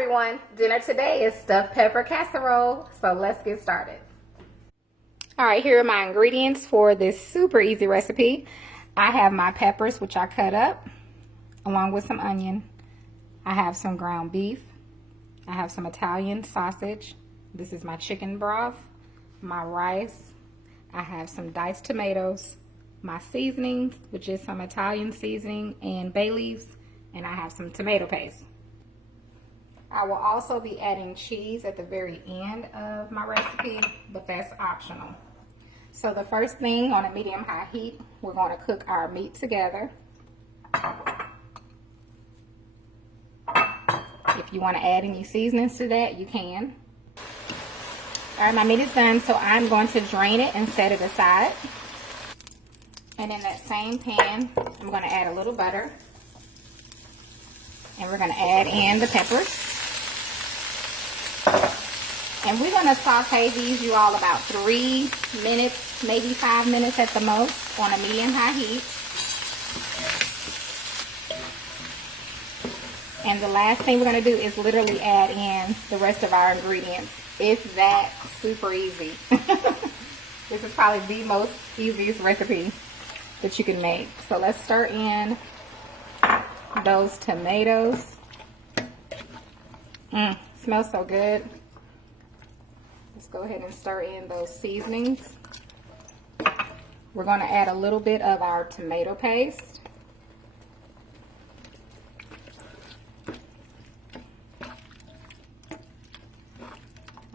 everyone. Dinner today is stuffed pepper casserole, so let's get started. All right, here are my ingredients for this super easy recipe. I have my peppers, which I cut up, along with some onion. I have some ground beef. I have some Italian sausage. This is my chicken broth, my rice. I have some diced tomatoes, my seasonings, which is some Italian seasoning and bay leaves, and I have some tomato paste. I will also be adding cheese at the very end of my recipe, but that's optional. So the first thing, on a medium-high heat, we're going to cook our meat together. If you want to add any seasonings to that, you can. All right, my meat is done, so I'm going to drain it and set it aside. And in that same pan, I'm going to add a little butter. And we're going to add in the peppers. And we're going to saute these, you all, about 3 minutes, maybe 5 minutes at the most, on a medium-high heat. And the last thing we're going to do is literally add in the rest of our ingredients. It's that super easy. This is probably the most easiest recipe that you can make. So let's stir in those tomatoes. Smells so good. Let's go ahead and stir in those seasonings. We're going to add a little bit of our tomato paste.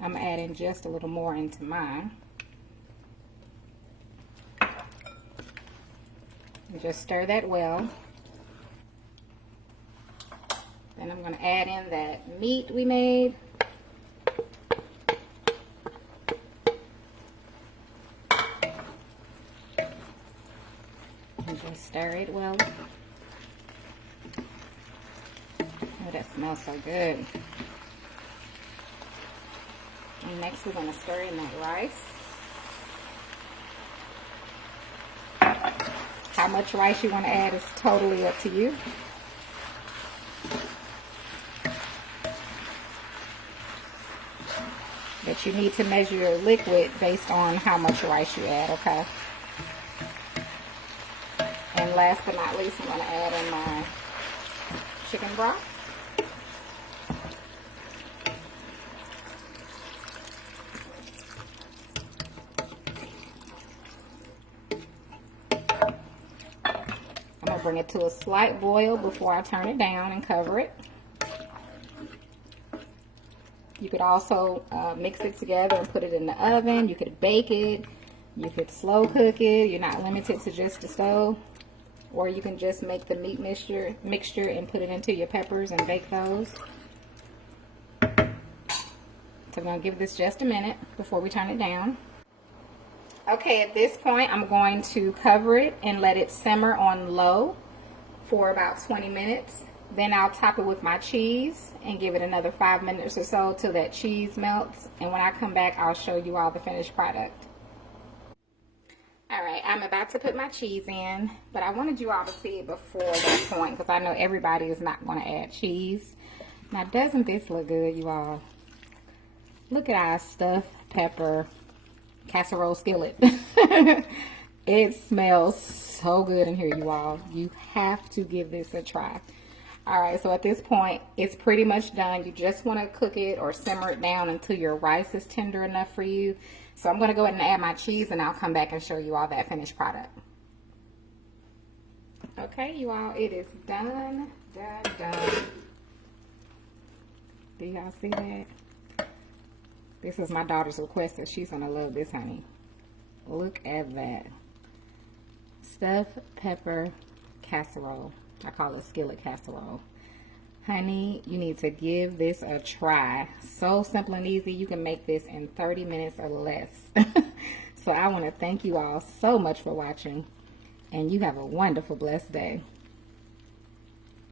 I'm adding just a little more into mine. And just stir that well. Then I'm going to add in that meat we made. And just stir it well. Oh, that smells so good. And next we're going to stir in that rice. How much rice you want to add is totally up to you. But you need to measure your liquid based on how much rice you add, okay? And last but not least, I'm going to add in my chicken broth. I'm going to bring it to a slight boil before I turn it down and cover it. You could also mix it together and put it in the oven. You could bake it. You could slow cook it. You're not limited to just the stove. Or you can just make the meat mixture and put it into your peppers and bake those. So I'm going to give this just a minute before we turn it down. Okay, at this point, I'm going to cover it and let it simmer on low for about 20 minutes. Then I'll top it with my cheese and give it another 5 minutes or so till that cheese melts. And when I come back, I'll show you all the finished product. All right, I'm about to put my cheese in, but I wanted you all to see it before that point because I know everybody is not going to add cheese. Now, doesn't this look good, you all? Look at our stuffed pepper casserole skillet. It smells so good in here, you all. You have to give this a try. All right, so at this point, it's pretty much done. You just want to cook it or simmer it down until your rice is tender enough for you. So I'm going to go ahead and add my cheese, and I'll come back and show you all that finished product. Okay, you all, it is done. Do y'all see that? This is my daughter's request, so she's going to love this, honey. Look at that. Stuffed pepper casserole. I call it skillet casserole. Honey, you need to give this a try. So simple and easy. You can make this in 30 minutes or less. So I want to thank you all so much for watching. And you have a wonderful, blessed day.